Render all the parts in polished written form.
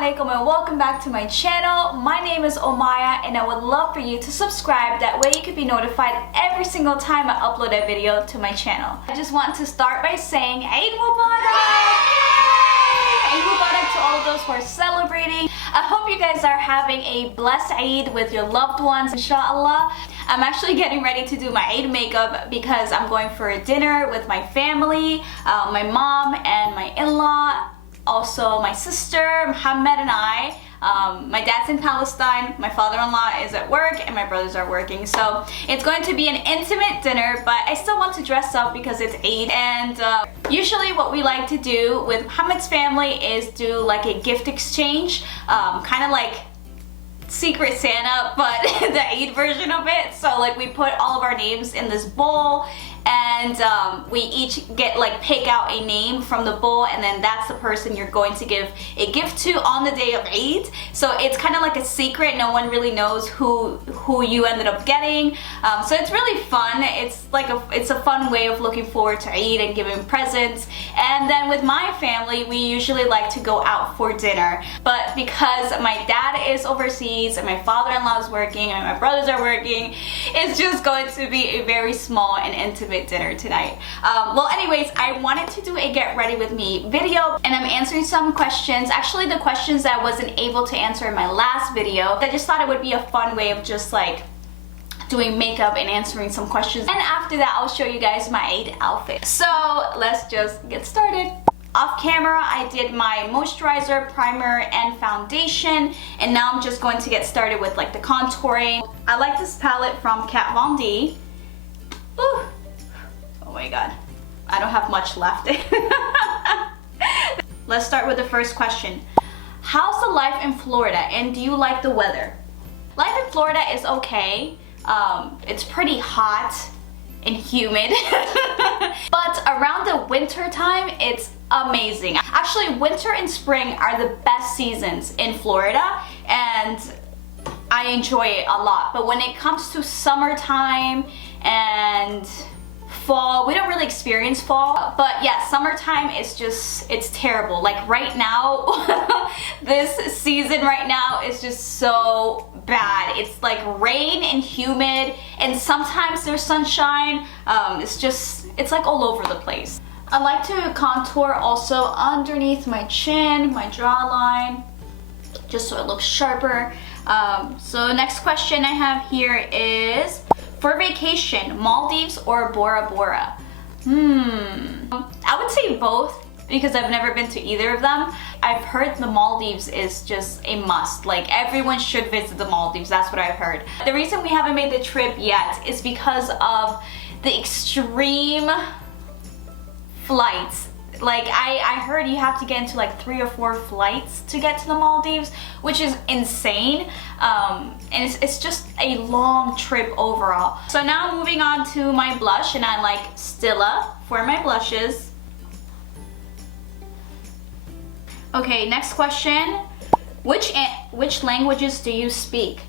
Assalamualaikum and welcome back to my channel. My name is Omaya and I would love for you to subscribe. That way you could be notified every single time I upload a video to my channel. I just want to start by saying Eid Mubarak! Eid Mubarak to all of those who are celebrating. I hope you guys are having a blessed Eid with your loved ones, inshallah. I'm actually getting ready to do my Eid makeup because I'm going for a dinner with my family, my mom and my in-law. Also my sister, Muhammad, and I. My dad's in Palestine, my father-in-law is at work, and my brothers are working. So it's going to be an intimate dinner, but I still want to dress up because it's Eid. And usually what we like to do with Muhammad's family is do like a gift exchange, kind of like Secret Santa, but the Eid version of it. So like we put all of our names in this bowl, and we each get pick out a name from the bowl, and then that's the person you're going to give a gift to on the day of Eid. So it's kind of like a secret. No one really knows who you ended up getting. So it's really fun. It's a fun way of looking forward to Eid and giving presents. And then with my family, we usually like to go out for dinner. But because my dad is overseas and my father-in-law is working and my brothers are working, it's just going to be a very small and intimate dinner tonight. Well, anyways, I wanted to do a get ready with me video, and I'm answering some questions. Actually, the questions that I wasn't able to answer in my last video. I just thought it would be a fun way of just doing makeup and answering some questions. And after that, I'll show you guys my Eid outfit. So let's just get started. Off camera, I did my moisturizer, primer, and foundation, and now I'm just going to get started with the contouring. I like this palette from Kat Von D. Ooh. Oh my god, I don't have much left. Let's start with the first question. How's the life in Florida, and do you like the weather? Life in Florida is okay. It's pretty hot and humid. But around the winter time, it's amazing. Actually, winter and spring are the best seasons in Florida, and I enjoy it a lot. But when it comes to summertime and fall, we don't really experience fall. But yeah, summertime is it's terrible. Like right now, this season right now is just so bad. It's like rain and humid, and sometimes there's sunshine. It's like all over the place. I like to contour also underneath my chin, my jawline, just so it looks sharper. So next question I have here is, for vacation, Maldives or Bora Bora? I would say both because I've never been to either of them. I've heard the Maldives is just a must. Like everyone should visit the Maldives, that's what I've heard. The reason we haven't made the trip yet is because of the extreme flights. Like I heard you have to get into 3 or 4 flights to get to the Maldives, which is insane. And it's just a long trip overall. So now moving on to my blush, and I like Stila for my blushes. Okay, next question. Which languages do you speak?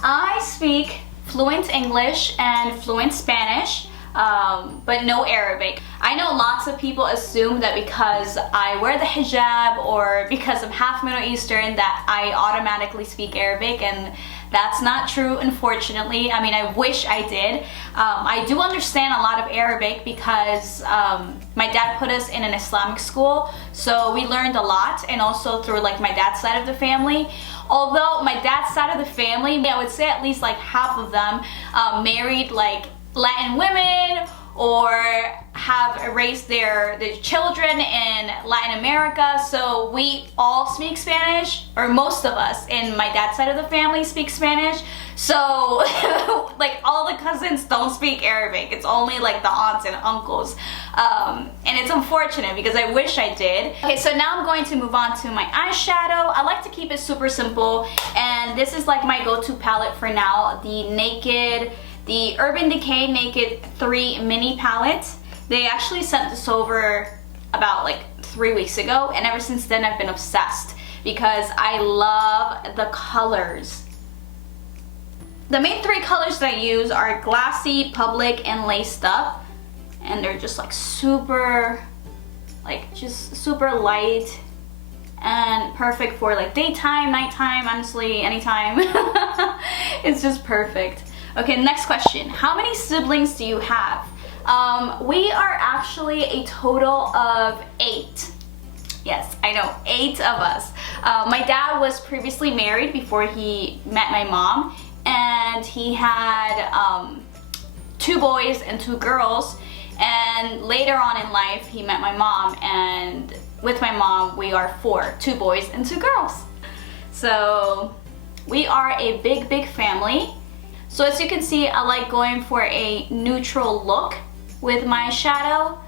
I speak fluent English and fluent Spanish. But no Arabic. I know lots of people assume that because I wear the hijab or because I'm half Middle Eastern that I automatically speak Arabic, and that's not true, unfortunately. I mean, I wish I did. I do understand a lot of Arabic because my dad put us in an Islamic school, so we learned a lot, and also through my dad's side of the family. Although my dad's side of the family, I would say at least half of them married Latin women or have raised their children in Latin America, so we all speak Spanish, or most of us in my dad's side of the family speak Spanish. So all the cousins don't speak Arabic. It's only the aunts and uncles, and it's unfortunate because I wish I did. Okay, so now I'm going to move on to my eyeshadow. I like to keep it super simple, and this is my go-to palette for now, the Urban Decay Naked 3 mini palette. They actually sent this over about 3 weeks ago, and ever since then I've been obsessed because I love the colors. The main 3 colors that I use are Glassy, Public, and Laced Up, and they're just super, just super light and perfect for like daytime, nighttime, honestly, anytime. It's just perfect. Okay, next question. How many siblings do you have? We are actually a total of 8. Yes, I know, 8 of us. My dad was previously married before he met my mom, and he had 2 boys and 2 girls. And later on in life, he met my mom, and with my mom, we are 4, 2 boys and 2 girls. So we are a big, big family. So as you can see, I like going for a neutral look with my shadow.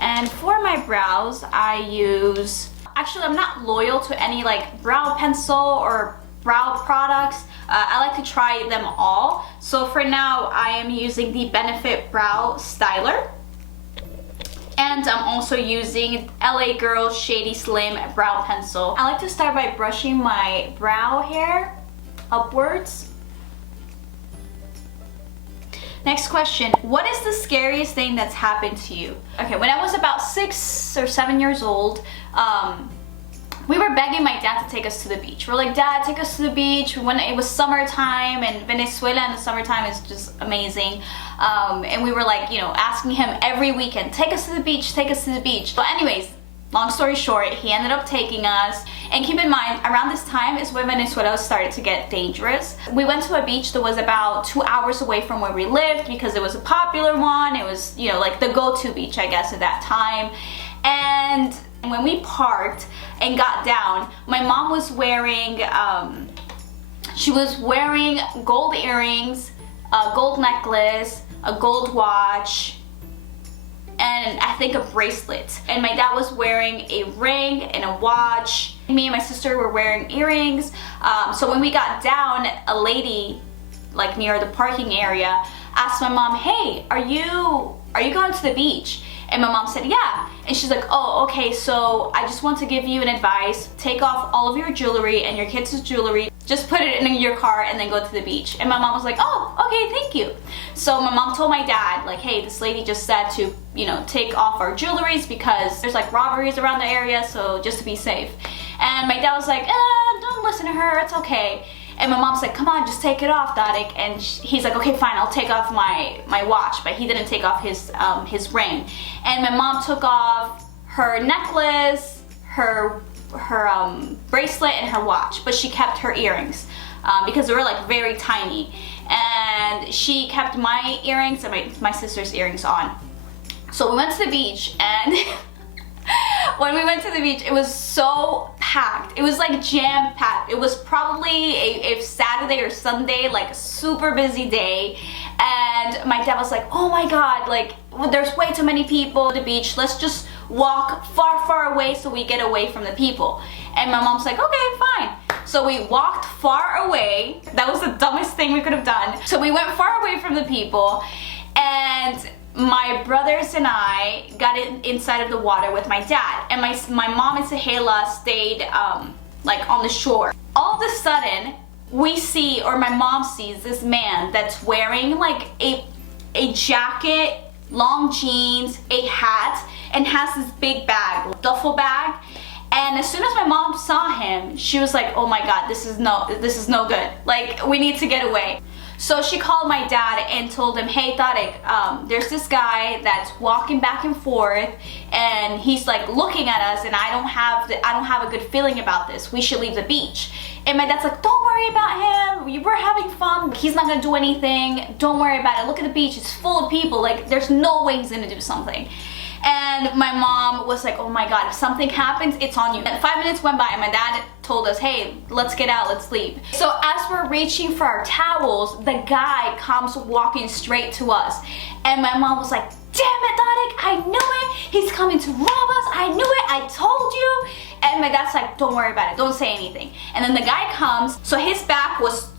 And for my brows, I use, actually I'm not loyal to any like brow pencil or brow products. I like to try them all. So for now, I am using the Benefit Brow Styler. And I'm also using LA Girl Shady Slim Brow Pencil. I like to start by brushing my brow hair upwards. Next question, what is the scariest thing that's happened to you? Okay, when I was about 6 or 7 years old, we were begging my dad to take us to the beach. We're like, Dad, take us to the beach. When it was summertime, and Venezuela in the summertime is just amazing. And we were like, you know, asking him every weekend, take us to the beach, take us to the beach. But anyways, long story short, he ended up taking us. And keep in mind, around this time is when Venezuela started to get dangerous. We went to a beach that was about 2 hours away from where we lived because it was a popular one. It was, you know, like the go-to beach, I guess, at that time. And when we parked and got down, my mom was wearing, she was wearing gold earrings, a gold necklace, a gold watch, and I think a bracelet. And my dad was wearing a ring and a watch. Me and my sister were wearing earrings. So when we got down, a lady, like near the parking area, asked my mom, hey, are you going to the beach? And my mom said, yeah. And she's like, oh, okay, so I just want to give you an advice. Take off all of your jewelry and your kids' jewelry. Just put it in your car and then go to the beach. And my mom was like, oh, okay, thank you. So my mom told my dad, like, hey, this lady just said to, you know, take off our jewelries because there's like robberies around the area, so just to be safe. And my dad was like, don't listen to her, it's okay. And my mom's like, come on, just take it off, Dadik. And he's like, okay, fine, I'll take off my watch. But he didn't take off his ring. And my mom took off her necklace, her bracelet, and her watch. But she kept her earrings because they were like very tiny. And she kept my earrings and my sister's earrings on. So we went to the beach, and when we went to the beach, it was so packed. It was like jam-packed. It was probably a Saturday or Sunday, like a super busy day. And my dad was like, oh my God, like there's way too many people at the beach. Let's just walk far, far away so we get away from the people. And my mom's like, okay, fine. So we walked far away. That was the dumbest thing we could have done. So we went far away from the people, and my brothers and I got inside of the water with my dad, and my mom and Sahela stayed like on the shore. All of a sudden, we see, or my mom sees, this man that's wearing like a jacket, long jeans, a hat, and has this big bag, duffel bag. And as soon as my mom saw him, she was like, oh my God, this is no good. Like, we need to get away. So she called my dad and told him, hey Tariq, there's this guy that's walking back and forth, and he's like looking at us, and I don't have a good feeling about this. We should leave the beach. And my dad's like, don't worry about him. We're having fun. He's not gonna do anything. Don't worry about it. Look at the beach. It's full of people. Like, there's no way he's gonna do something. And my mom was like, oh my God, if something happens, it's on you. And 5 minutes went by, and my dad told us, hey, let's get out, let's leave. So as we're reaching for our towels, the guy comes walking straight to us. And my mom was like, damn it, Dadik, I knew it. He's coming to rob us. I knew it, I told you. And my dad's like, don't worry about it, don't say anything. And then the guy comes, so his back was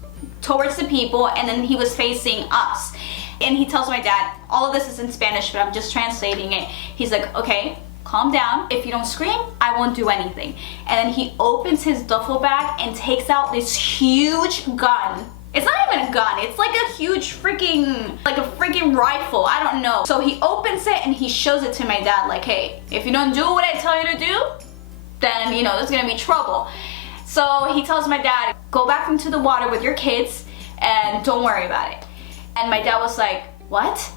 towards the people, and then he was facing us. And he tells my dad, all of this is in Spanish, but I'm just translating it. He's like, okay, calm down. If you don't scream, I won't do anything. And then he opens his duffel bag and takes out this huge gun. It's not even a gun, it's like a huge freaking rifle, I don't know. So he opens it and he shows it to my dad like, hey, if you don't do what I tell you to do, then you know there's gonna be trouble. So he tells my dad, go back into the water with your kids and don't worry about it. And my dad was like, what?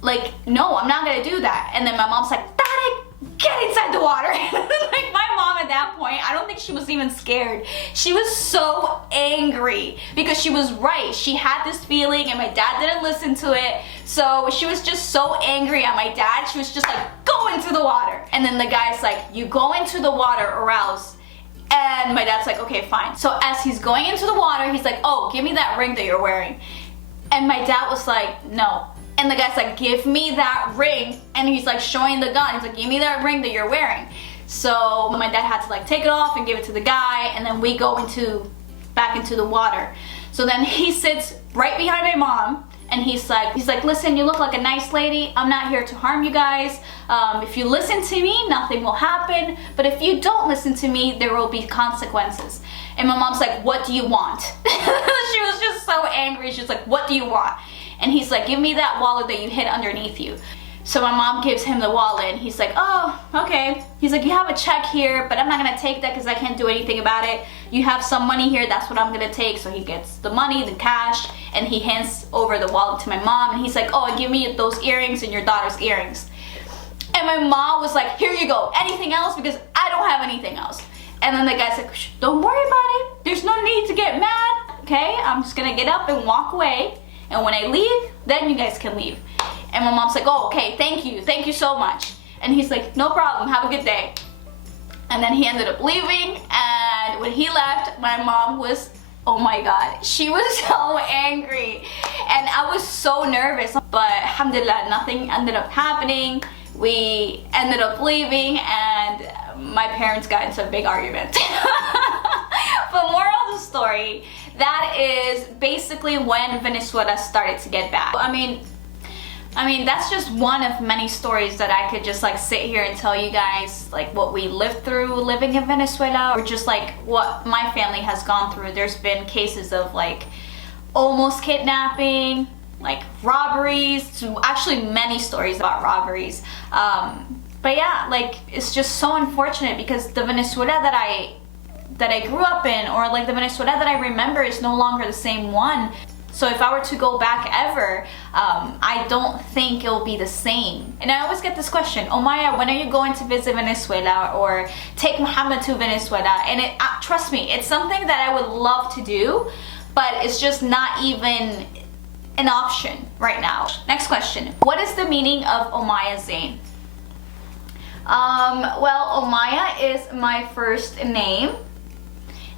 Like, no, I'm not gonna do that. And then my mom's like, Daddy, get inside the water. Like, my mom at that point, I don't think she was even scared. She was so angry because she was right. She had this feeling and my dad didn't listen to it. So she was just so angry at my dad. She was just like, go into the water. And then the guy's like, you go into the water or else. And my dad's like, okay, fine. So as he's going into the water, he's like, oh, give me that ring that you're wearing. And my dad was like, no. And the guy's like, give me that ring. And he's like showing the gun. He's like, give me that ring that you're wearing. So my dad had to like take it off and give it to the guy. And then we go back into the water. So then he sits right behind my mom. And he's like, listen, you look like a nice lady. I'm not here to harm you guys. If you listen to me, nothing will happen. But if you don't listen to me, there will be consequences. And my mom's like, what do you want? She was just so angry. She's like, what do you want? And he's like, give me that wallet that you hid underneath you. So my mom gives him the wallet and he's like, oh, okay. He's like, you have a check here, but I'm not gonna take that because I can't do anything about it. You have some money here, that's what I'm gonna take. So he gets the money, the cash, and he hands over the wallet to my mom. And he's like, oh, give me those earrings and your daughter's earrings. And my mom was like, here you go. Anything else? Because I don't have anything else. And then the guy's like, don't worry about it. There's no need to get mad, okay? I'm just gonna get up and walk away. And when I leave, then you guys can leave. And my mom's like, oh, okay, thank you so much. And he's like, no problem, have a good day. And then he ended up leaving, and when he left, my mom was, oh my God, she was so angry. And I was so nervous, but alhamdulillah, nothing ended up happening. We ended up leaving, and my parents got into a big argument. But moral of the story, that is basically when Venezuela started to get bad. I mean, that's just one of many stories that I could just like sit here and tell you guys, like what we lived through living in Venezuela, or just like what my family has gone through. There's been cases of like almost kidnapping, like robberies, actually many stories about robberies. But yeah, like it's just so unfortunate because the Venezuela that I grew up in, or like the Venezuela that I remember, is no longer the same one. So if I were to go back ever, I don't think it'll be the same. And I always get this question, Omaya, when are you going to visit Venezuela or take Muhammad to Venezuela? And trust me, it's something that I would love to do, but it's just not even an option right now. Next question, what is the meaning of Omaya Zein? Well, Omaya is my first name,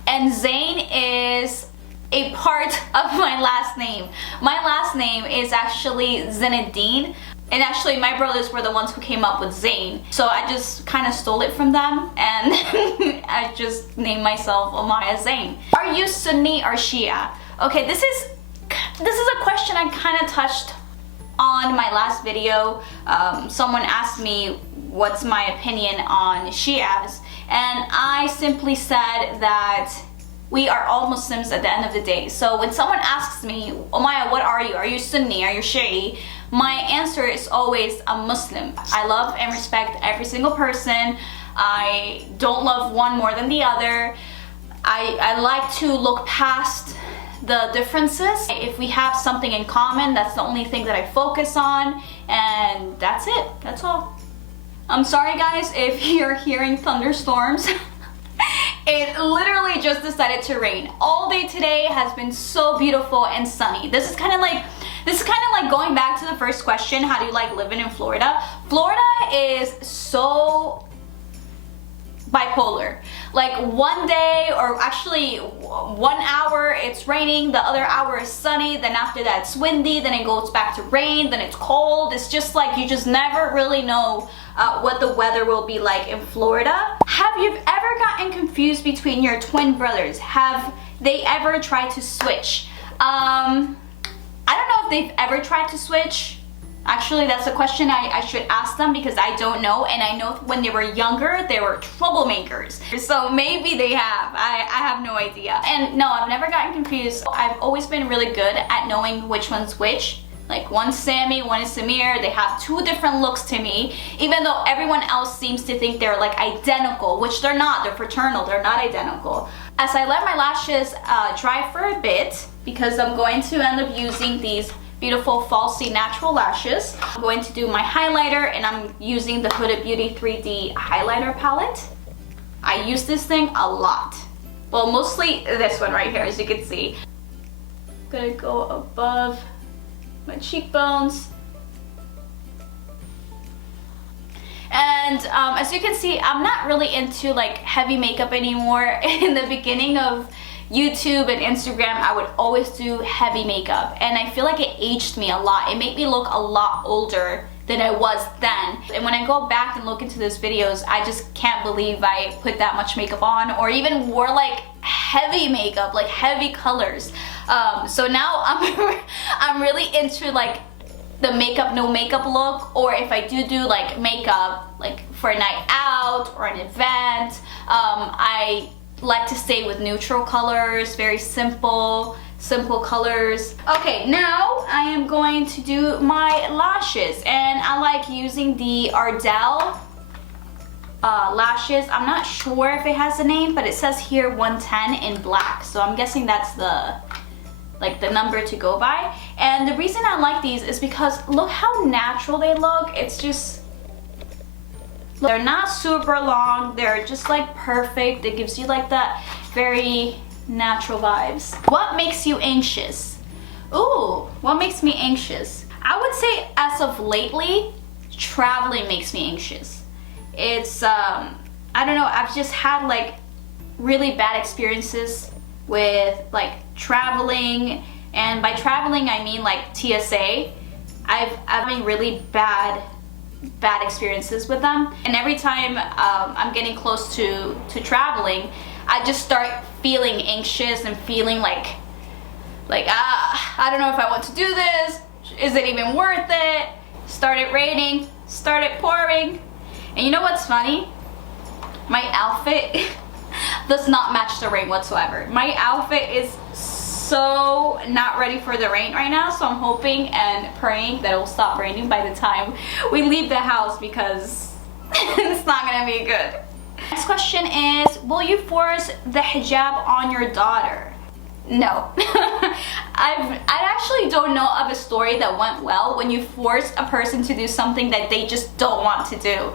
and Zein is a part of my last name. My last name is actually Zinedine, and actually my brothers were the ones who came up with Zein. So I just kind of stole it from them, and I just named myself Omaya Zein. Are you Sunni or Shia? Okay, this is a question I kind of touched on my last video. Someone asked me what's my opinion on Shias, and I simply said that we are all Muslims at the end of the day. So when someone asks me, Omaya, what are you? Are you Sunni? Are you Shia? My answer is always, I'm Muslim. I love and respect every single person. I don't love one more than the other. I like to look past the differences. If we have something in common, that's the only thing that I focus on, and that's it. That's all. I'm sorry guys if you're hearing thunderstorms. It literally just decided to rain. All day today has been so beautiful and sunny. This is kind of like going back to the first question, how do you like living in Florida? Florida is so bipolar. Like one day, or actually 1 hour it's raining, the other hour is sunny, then after that it's windy, then it goes back to rain, then it's cold. It's just like you just never really know what the weather will be like in Florida. Have you ever gotten confused between your twin brothers? Have they ever tried to switch? I don't know if they've ever tried to switch. Actually, that's a question I should ask them, because I don't know, and I know when they were younger, they were troublemakers. So maybe they have. I have no idea. And no, I've never gotten confused. I've always been really good at knowing which one's which. Like one's Sammy, one is Samir. They have two different looks to me, even though everyone else seems to think they're like identical, which they're not. They're fraternal, they're not identical. As I let my lashes dry for a bit, because I'm going to end up using these beautiful falsy natural lashes, I'm going to do my highlighter, and I'm using the Huda Beauty 3D highlighter palette. I use this thing a lot. Well, mostly this one right here, as you can see. I'm gonna go above my cheekbones. And as you can see, I'm not really into like heavy makeup anymore. In the beginning of YouTube and Instagram, I would always do heavy makeup, and I feel like it aged me a lot. It made me look a lot older than I was then. And when I go back and look into those videos, I just can't believe I put that much makeup on, or even wore like heavy makeup, like heavy colors. So now I'm really into like the makeup, no makeup look, or if I do like makeup, like for a night out or an event, I like to stay with neutral colors, very simple colors. Okay, now I am going to do my lashes, and I like using the Ardell lashes. I'm not sure if it has a name, but it says here 110 in black, so I'm guessing that's the number to go by. And the reason I like these is because look how natural they look. It's just, they're not super long, they're just like perfect. It gives you like that very natural vibes. What makes you anxious? Ooh, what makes me anxious? I would say as of lately, traveling makes me anxious. It's I don't know, I've just had like really bad experiences with like traveling, and by traveling I mean like TSA. I've having really bad experiences with them, and every time I'm getting close to traveling, I just start feeling anxious and feeling like I don't know if I want to do this. Is it even worth it? Started raining, started pouring, and you know what's funny? My outfit does not match the rain whatsoever. My outfit is so not ready for the rain right now, so I'm hoping and praying that it will stop raining by the time we leave the house, because it's not gonna be good. Next question is, will you force the hijab on your daughter? No. I actually don't know of a story that went well when you force a person to do something that they just don't want to do.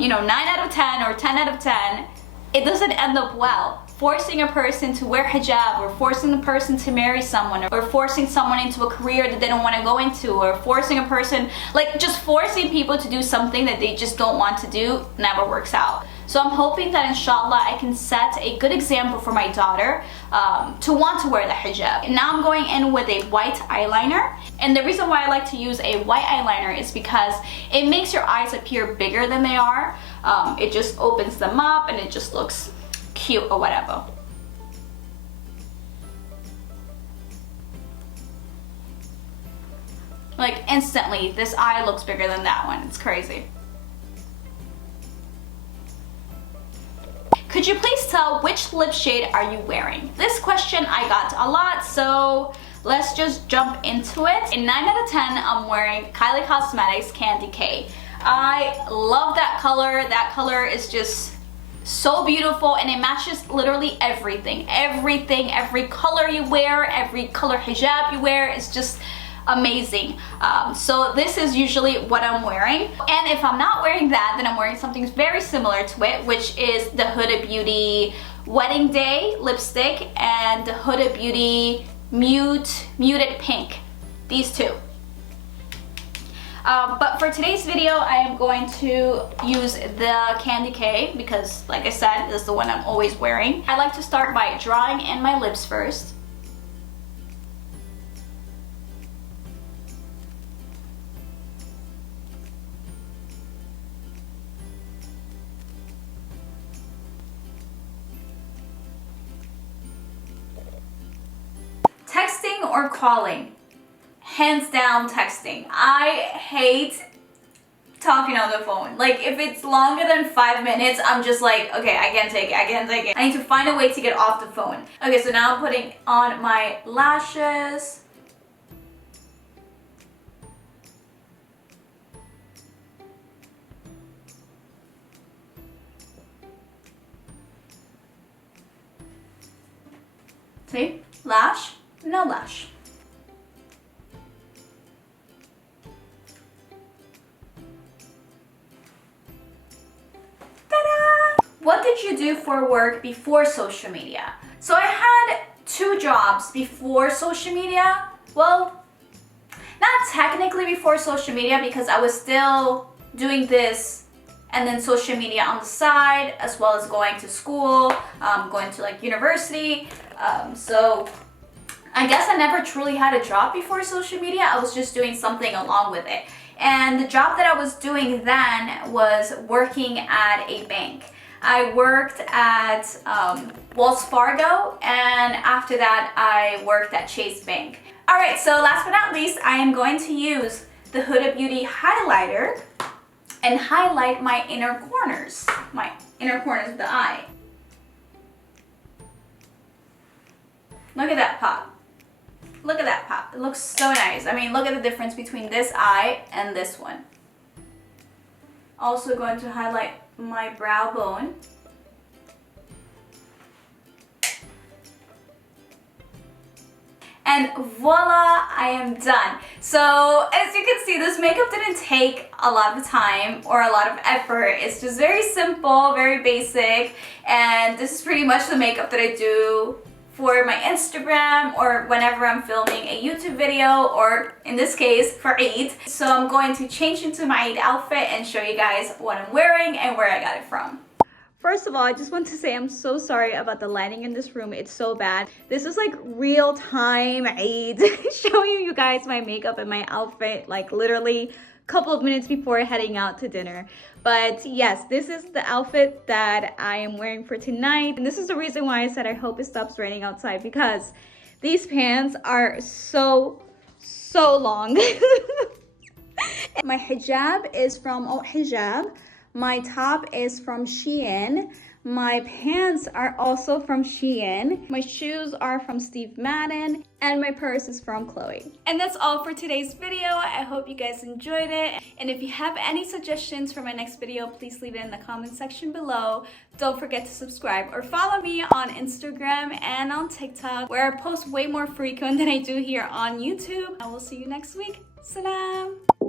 You know, 9 out of 10 or 10 out of 10, it doesn't end up well. Forcing a person to wear hijab, or forcing the person to marry someone, or forcing someone into a career that they don't want to go into, or forcing a person, like just forcing people to do something that they just don't want to do, never works out. So I'm hoping that inshallah I can set a good example for my daughter to want to wear the hijab. Now I'm going in with a white eyeliner, and the reason why I like to use a white eyeliner is because it makes your eyes appear bigger than they are. It just opens them up and it just looks cute or whatever. Like instantly, this eye looks bigger than that one. It's crazy. Could you please tell which lip shade are you wearing? This question I got a lot, so let's just jump into it. In 9 out of 10, I'm wearing Kylie Cosmetics Candy K. I love that color. That color is just so beautiful, and it matches literally everything. Every color you wear, every color hijab you wear is just amazing. So this is usually what I'm wearing, and if I'm not wearing that, then I'm wearing something very similar to it, which is the Huda Beauty Wedding Day lipstick and the Huda Beauty Muted Pink. These two. But for today's video, I am going to use the Candy K because, like I said, this is the one I'm always wearing. I like to start by drawing in my lips first. Texting or calling? Hands down texting. I hate talking on the phone. Like if it's longer than 5 minutes, I'm just like, okay, I can't take it. I need to find a way to get off the phone. Okay, so now I'm putting on my lashes. See? Lash, no lash. Ta-da! What did you do for work before social media? So I had 2 jobs before social media. Well, not technically before social media because I was still doing this and then social media on the side, as well as going to school, going to like university. So I guess I never truly had a job before social media. I was just doing something along with it. And the job that I was doing then was working at a bank. I worked at Wells Fargo, and after that I worked at Chase Bank. Alright, so last but not least, I am going to use the Huda Beauty highlighter and highlight my inner corners of the eye. Look at that pop. Look at that pop. It looks so nice. I mean, look at the difference between this eye and this one. Also going to highlight my brow bone. And voila, I am done. So as you can see, this makeup didn't take a lot of time or a lot of effort. It's just very simple, very basic. And this is pretty much the makeup that I do for my Instagram or whenever I'm filming a YouTube video, or in this case for Eid. So I'm going to change into my Eid outfit and show you guys what I'm wearing and where I got it from. First of all, I just want to say I'm so sorry about the lighting in this room. It's so bad. This is like real time Eid showing you guys my makeup and my outfit like literally a couple of minutes before heading out to dinner. But yes, this is the outfit that I am wearing for tonight. And this is the reason why I said I hope it stops raining outside, because these pants are so long. My hijab is from Hijab. My top is from Shein. My pants are also from Shein. My shoes are from Steve Madden. And my purse is from Chloe. And that's all for today's video. I hope you guys enjoyed it. And if you have any suggestions for my next video, please leave it in the comment section below. Don't forget to subscribe or follow me on Instagram and on TikTok, where I post way more frequent than I do here on YouTube. I will see you next week. Salam!